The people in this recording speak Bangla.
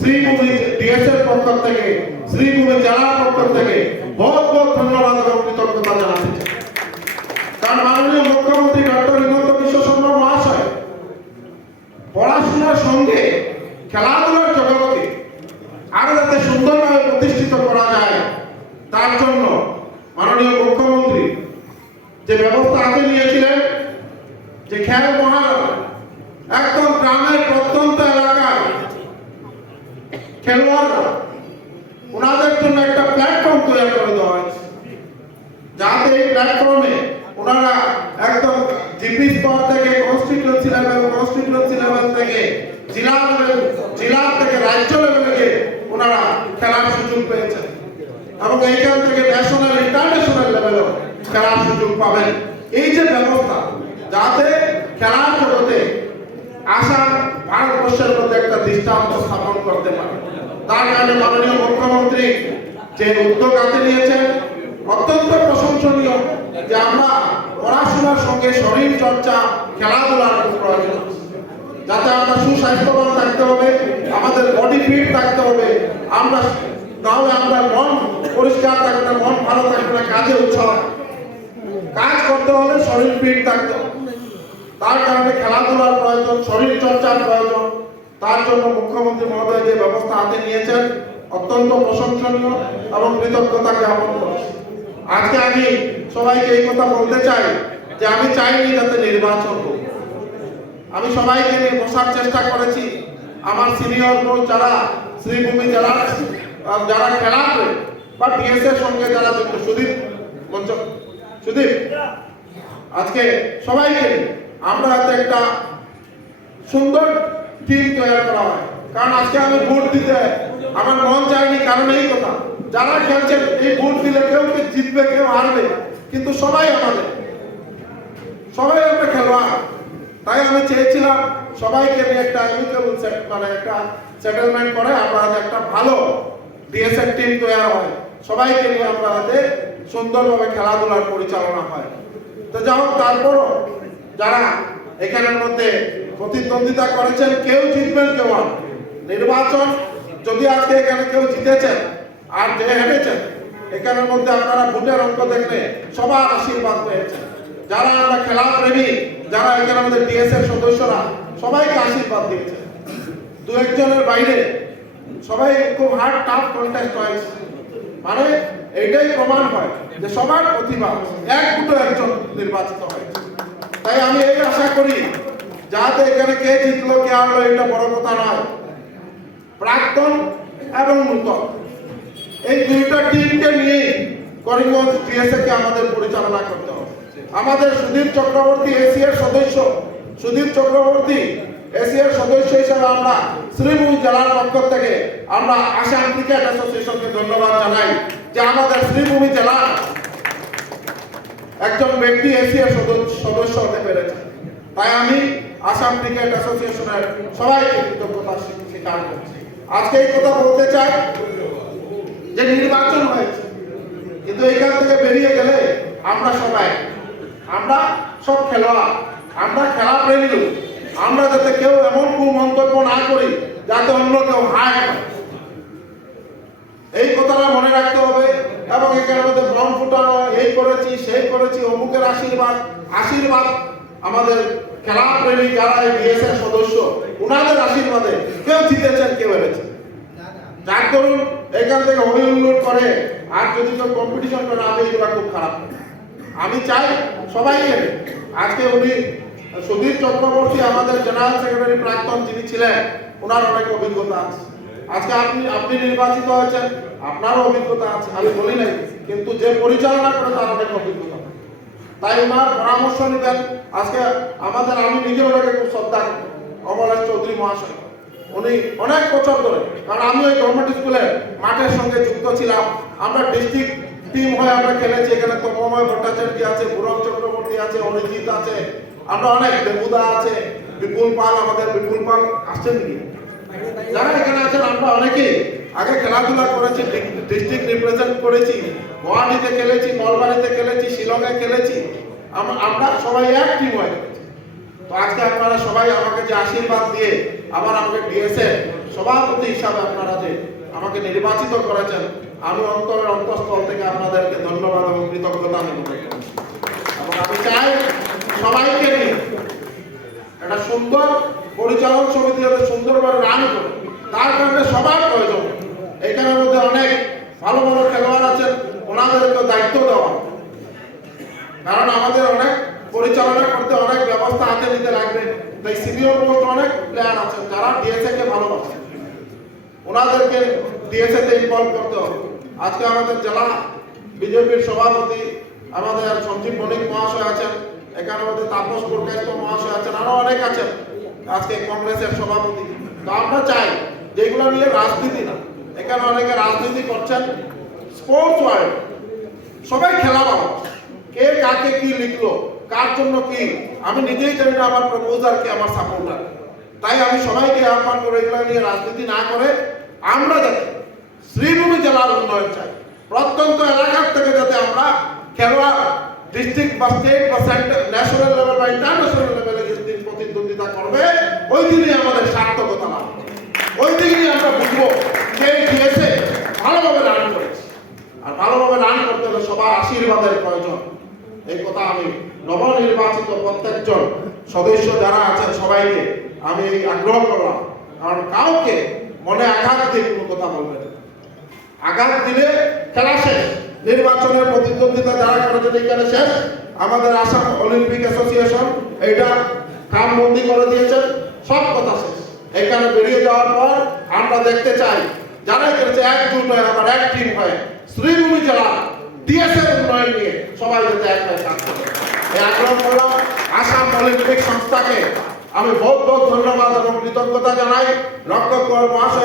শ্রীভূমি ডিএসের পক্ষ থেকে, শ্রীভূমি জেলার পক্ষ থেকে বহুত বহুত ধন্যবাদ এবং কৃতজ্ঞতা জানাচ্ছি। কারণ মাননীয় মুখ্যমন্ত্রী ডক্টর হিমন্ত বিশ্ব শর্মা মহাশয় পড়াশোনার সঙ্গে খেলাধুলার জগৎকে আরো যাতে সুন্দরভাবে প্রতিষ্ঠিত করা যায় তার জন্য মাননীয় মুখ্যমন্ত্রী যে ব্যবস্থা হাতে নিয়েছিলেন, যে খেল মহারণ একদম গ্রামের প্রত্যন্ত এলাকার খেলোয়াড়রা ওনাদের জন্য একটা প্ল্যাটফর্ম তৈরি করে দেওয়া হয়েছে, যাতে এই প্ল্যাটফর্মে ওনারা একদম জিপি স্তর থেকে কনস্টিটিউয়েন্সি লেভেল থেকে জেলা থেকে রাজ্য লেভেলে ওনারা খেলার সুযোগ পেয়েছেন এবং এইখান থেকে ন্যাশনাল ইন্টারন্যাশনাল লেভেলেও খেলার সুযোগ পাবেন। এই যে ব্যবস্থা যাতে খেলার জগতে আসাম ভারতবর্ষের মধ্যে একটা দৃষ্টান্ত স্থাপন করতে পারে, তার কারণে মাননীয় মুখ্যমন্ত্রী যে উদ্যোগ হাতে নিয়েছেন অত্যন্ত প্রশংসনীয়। যে আমরা পড়াশোনার সঙ্গে শরীর চর্চা খেলাধুলার খুব প্রয়োজন, যাতে আমরা সুস্বাস্থ্যবান থাকতে হবে, আমাদের বডি ফিট থাকতে হবে, আমরা তাহলে আমরা মন পরিষ্কার থাকবে না, মন ভালো থাকবে না, কাজে উৎসাহ, কাজ করতে হলে শরীর ফিট থাকতে হবে। তার কারণে খেলাধুলার প্রয়োজন, শরীর চর্চার প্রয়োজন। তার জন্য মুখ্যমন্ত্রী মহোদয় যে ব্যবস্থা হাতে নিয়েছেন অত্যন্ত প্রশংসনীয় এবং কৃতজ্ঞতা জ্ঞাপন করছি। আজকে আমি সবাইকে এই কথা বলতে চাই যে আমি চাইনি যাতে নির্বাচন হোক। আমি সবাইকে নিয়ে বসার চেষ্টা করেছি। আমার সিনিয়র কোচ যারা শ্রীভূমি জেলার যারা খেলা করে বা ডিএস এর সঙ্গে যারা যুক্ত, সুদীপ আজকে সবাইকে আমরা হাতে একটা সুন্দর টিম তৈরি করা হয়। কারণ আজকে আমি ভোট দিতে আমার মন চাইনি, কারণ এই কথা যারা খেলছেন এই ভোট দিলে কেউ জিতবে কেউ হারবে, কিন্তু সবাই আমরা খেলোয়াড়। তাই আমি চেয়েছিলাম সবাইকে নিয়ে একটা মানে একটা সেটেলমেন্ট করে আমরা একটা ভালো ডিএসএর টিম তৈরি হয়, সবাইকে নিয়ে আমরা হাতে সুন্দরভাবে খেলাধুলার পরিচালনা হয়। তো যাই হোক, তারপরও যারা এখানের মধ্যে প্রতিদ্বন্দ্বিতা করেছেন কেউ জিতবেন কেউ হারবেন। নির্বাচন যদি আজকে এখানে কেউ জিতেছেন আর যে হেরেছেন, এখানের মধ্যে আপনারা ভোটের অঙ্ক দেখলে সবার আশীর্বাদ পেয়েছেন। যারা আমরা খেলা প্রেমী, যারা এখানে আমাদের ডিএস এর সদস্যরা সবাইকে আশীর্বাদ দিয়েছে। দু একজনের বাইরে সবাই খুব হার্ড টাফ কন্টেস্ট হয়েছে, মানে এইটাই প্রমাণ হয় যে সবার প্রতিভা এক দুটো একজন নির্বাচিত হয়েছে। তাই আমি এই আশা করি যাতে এখানে কে জিতলো কে হারলো এটা বড় কথা নয়, প্রাক্তন এবং নূতন এই দুইটা টিমকে নিয়ে করিমগঞ্জ ডিএসএ কে আমাদের পরিচালনা করতে হবে। আমাদের সুদীপ চক্রবর্তী এসিআর সদস্য, সুদীপ চক্রবর্তী এসিআর সদস্য হিসেবে আমরা শ্রীভূমি জেলার পক্ষ থেকে আমরা আসাম ক্রিকেট অ্যাসোসিয়েশনকে ধন্যবাদ জানাই যে আমাদের শ্রীভূমি জেলার একজন ব্যক্তি এসিআর সদস্য হতে পেরেছে। তাই আমি আসাম ক্রিকেট অ্যাসোসিয়েশনের সবাইকে কৃতজ্ঞতা স্বীকার করছি। আজকে এই কথা বলতে চাই যে নির্বাচন হয়েছে, কিন্তু এখান থেকে বেরিয়ে গেলে আমরা সব খেলোয়াড়, আমরা খেলা প্রেমী, আমরা যাতে কেউ এমন কুমন্তব্য না করি যাতে অন্য কেউ হায়, এই কথাটা মনে রাখতে হবে। এবং এখানে মধ্যে বম ফুটানো, এই করেছি সেই করেছি, অমুকের আশীর্বাদ আমাদের খেলা প্রেমী যারা এই ডিএস এর সদস্য ওনাদের আশীর্বাদে কেউ জিতেছেন কেউ হেরেছেন। যার করুন এখান থেকে হইহুল্লোড় করে আর যদি কেউ কম্পিটিশন করে, আমি এগুলো খুব খারাপ। আমি চাই সবাই আজকে উনি সুধীর চক্রবর্তী আমাদের জেনারেল সেক্রেটারি প্রাক্তন যিনি ছিলেন, ওনার অনেক অভিজ্ঞতা আছে। আজকে আপনি নির্বাচিত হয়েছেন, আপনারও অভিজ্ঞতা আছে, আমি বলি নাই, কিন্তু যে পরিচালনা করে তার অনেক অভিজ্ঞতা। তাই ওনার পরামর্শ নিতেন। আজকে আমি নিজে ওনাকে খুব শ্রদ্ধা করি, অমলেশ চৌধুরী মহাশয়। উনি অনেক বছর ধরে, কারণ আমি ওই গভর্নমেন্ট স্কুলের মাঠের সঙ্গে যুক্ত ছিলাম, আমরা ডিস্ট্রিক্ট টিম হয়ে আমরা খেলেছি। এখানে তপময় ভট্টাচার্য আছে, গৌরব চক্রবর্তী আছে, অরিজিৎ আছে, আমরা অনেক, দেবুদা আছে, বিপুল পাল, আমাদের বিপুল পাল আসছেন নাকি, যারা এখানে আছেন আমরা অনেকেই আগে খেলাধুলা করেছি, ডিস্ট্রিক্ট রিপ্রেজেন্ট করেছি, গুয়াহাটিতে খেলেছি, নলবাড়িতে খেলেছি, শিলংয়ে খেলেছি, আমরা সবাই এক টিম হয়ে গেছি। তো আজকে আপনারা সবাই আমাকে যে আশীর্বাদ দিয়ে আবার আমাকে ডিএসএ সভাপতি হিসাবে আপনারা যে আমাকে নির্বাচিত করেছেন, আমি অন্তরের অন্তঃস্থল থেকে আপনাদেরকে ধন্যবাদ এবং কৃতজ্ঞতা আমি মনে করি। এবং আমি চাই সবাইকে নিয়ে একটা সুন্দর পরিচালন সমিতি যাতে সুন্দরভাবে রান করে, তার কারণে সবার প্রয়োজন। এখানের মধ্যে অনেক ভালো ভালো খেলোয়াড় আছেন, ওনাদেরকে দায়িত্ব দেওয়া, কারণ আমাদের অনেক পরিচালনা করতে অনেক ব্যবস্থা হাতে নিতে লাগবে। তাই সিনিয়র মোস্ট অনেক প্লেয়ার আছেন যারা ডিএসএ কে ভালোবাসেন, ওনাদেরকে ডিএসএ তে ইনভলভ করতে হবে। আজকে আমাদের জেলা বিজেপির সভাপতি আমাদের সঞ্জীব বণিক মহাশয় আছেন, এখানে আমাদের তাপস পুরকায়স্থ মহাশয় আছেন, আরো অনেক আছেন আজকে কংগ্রেসের সভাপতি। তো আমরা চাই যেগুলো নিয়ে রাজনীতি না, এখানে অনেকে রাজনীতি করছেন। স্পোর্টস ওয়ার্ল্ড সবাই খেলা ভালো, কে কাকে কি লিখলো, কার জন্য কি, আমি নিজেই জানি না আমার প্রপোজার কি, আমার সাপোর্টার। তাই আমি সবাইকে আহ্বান করে এগুলো নিয়ে রাজনীতি না করে আমরা যাতে শ্রীভূমি জেলার উন্নয়ন চাই, প্রত্যন্ত এলাকার থেকে যাতে আমরা খেলোয়াড় ডিস্ট্রিক্ট বা স্টেট বা ন্যাশনাল লেভেল বা ইন্টারন্যাশনাল লেভেলে যেদিন প্রতিদ্বন্দ্বিতা করবে, ওই দিনই আমাদের সার্থকতা লাভ হবে। ওই দিনই আমরা বুঝবো কে দিয়েছে ভালোভাবে রান করেছে। আর ভালোভাবে রান করতে হলে সবার আশীর্বাদের প্রয়োজন। এই কথা আমি নবনির্বাচিত প্রত্যেকজন সদস্য যারা আছেন সবাইকে আমি আগ্রহ করলাম, কারণ কাউকে মনে আঘাত দিয়ে কোনো কথা বলবেন। আঘাত দিলে খেলা শেষ, নির্বাচনের প্রতিদ্বন্দ্বিতা যারা করেছেন এখানে শেষ। আমাদের আসাম অলিম্পিক অ্যাসোসিয়েশন এটা কামবন্দি করে দিয়েছেন, সব কথা শেষ। এখানে বেরিয়ে যাওয়ার পর আমরা দেখতে চাই যারা করেছে একজুট হয়ে আবার এক টিম হয়ে শ্রীভূমি জেলা ডিএসএর উন্নয়ন নিয়ে সবাই যাতে এক হয়ে কাজ করে। এই আগ্রহ করলাম। আসাম অলিম্পিক সংস্থাকে আমি বহুত বহুত ধন্যবাদ এবং কৃতজ্ঞতা জানাই। রক্ষক মহাশয়